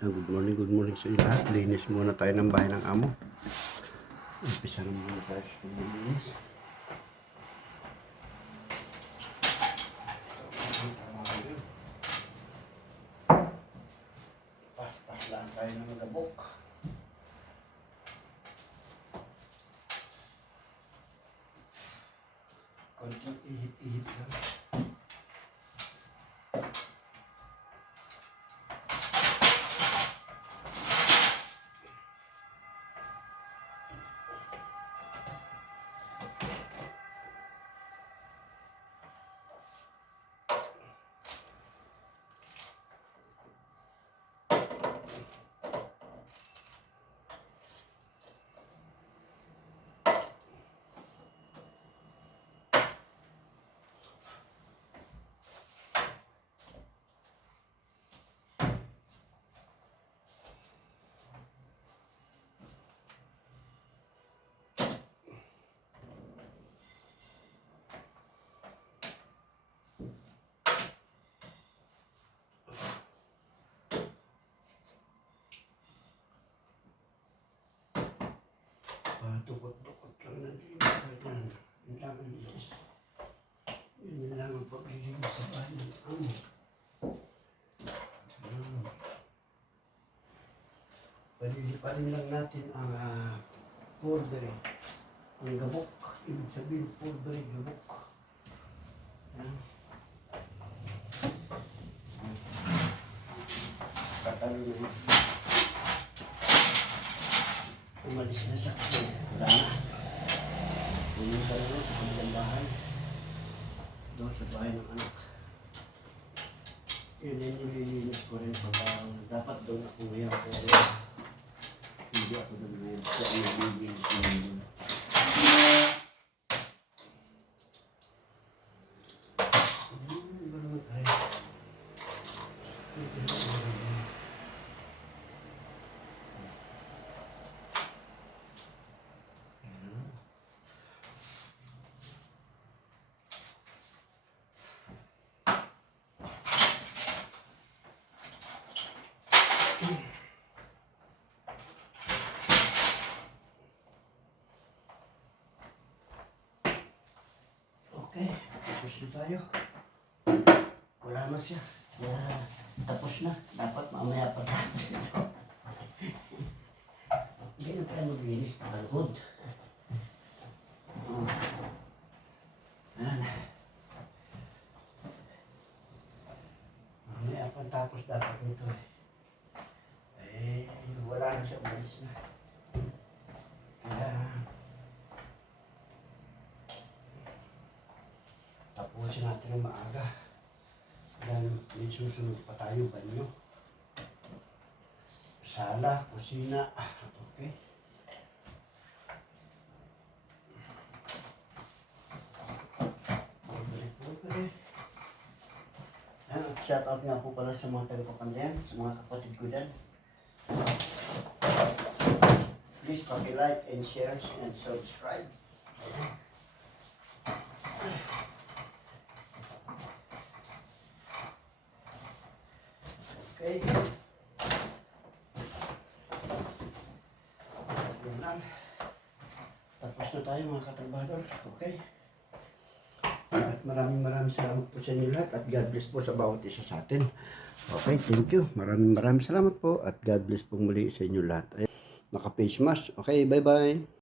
Good morning sa inyo lahat. Linis muna tayo ng bahay ng amo. Umpisa na muna tayo sa paglilinis. Pas-pas lang tayo ng gabok. Konting ihip-ihip lang. Dukot-dukot lang na linis. Yun lang ang linis. Yun lang ang paglilinis sa bahay ng amo. Paliliparin lang natin ang powdery. Ang gabok. Ibig sabihin powdery gabok. Yan. Katalo na yun. Umalis na siya kasi wala na. Pumunta na sa kanilang bahay. Doon sa bahay ng anak. Yun yung nililinis ko rin pag dapat doon ako ngayon. Pero hindi ako doon ngayon. Kaya nililinis ko ngayon. Iba naman tayo. Okay, tapos na tayo. Wala na siya. Kaya tapos na. Dapat mamaya pa tapos na ito. Hindi na tayo maglinis para good. Ayan. Mamaya pa tapos dapat nito eh. Wala na siya. Umalis na. Kaya tapusin natin ng maaga. Dahil may susunod pa tayo, banyo. Sala, kusina. Okay. Pobre. Shout out nga po pala sa mga taga-Papandayan, sa mga kapatid ko dyan. Please paki-like and share and subscribe. Okay. Yan lang. Tapos na tayo mga katrabador. Okay. At maraming salamat po sa inyo lahat. At God bless po sa bawat isa sa atin. Okay, thank you. Maraming salamat po. At God bless po muli sa inyo lahat. Naka-face mask. Okay, bye-bye.